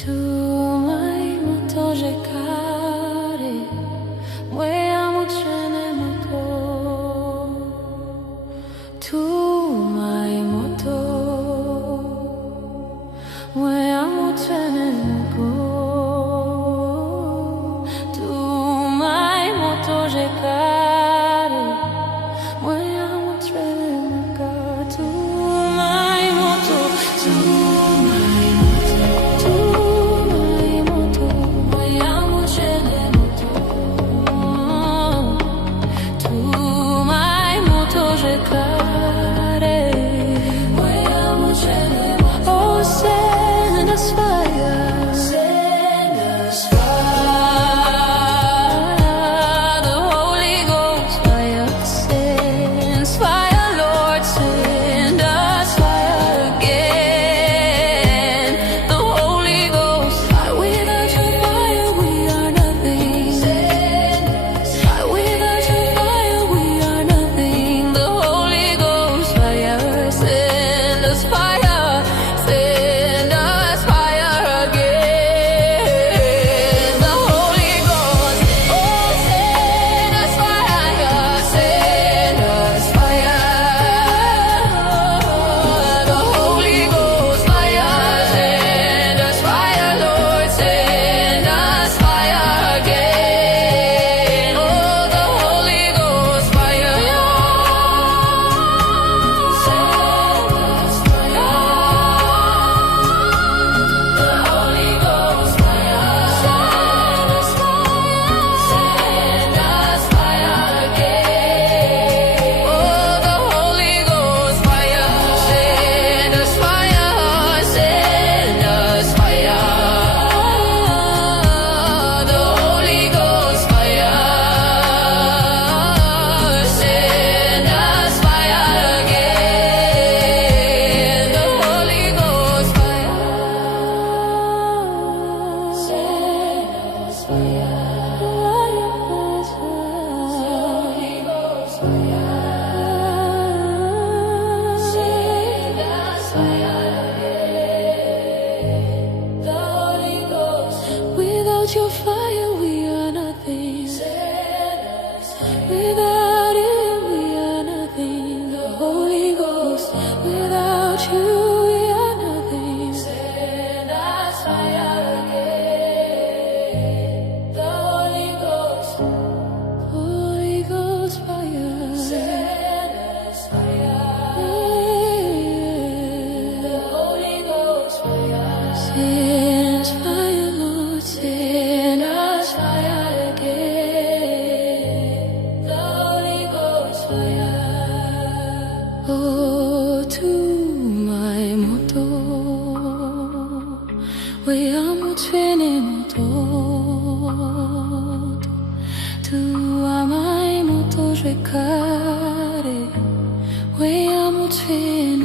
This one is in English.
Tu mai moto jekare, moja močene moto. Tu mai moto, moja močene moto. Tu mai moto jekare, moja močene moto. Tu mai moto, tu mai moto. Without your fire, we are nothing. Without you, we are nothing. The Holy Ghost. Without you, we are nothing. Send us fire again. The Holy Ghost. Holy Ghost fire. Send us fire. The Holy Ghost fire. Send us fire, Lord. Send us fire again. The Holy Ghost fire. Oh, tu mai moto, we amo twene moto. Tu amai moto jekare, we amo twene.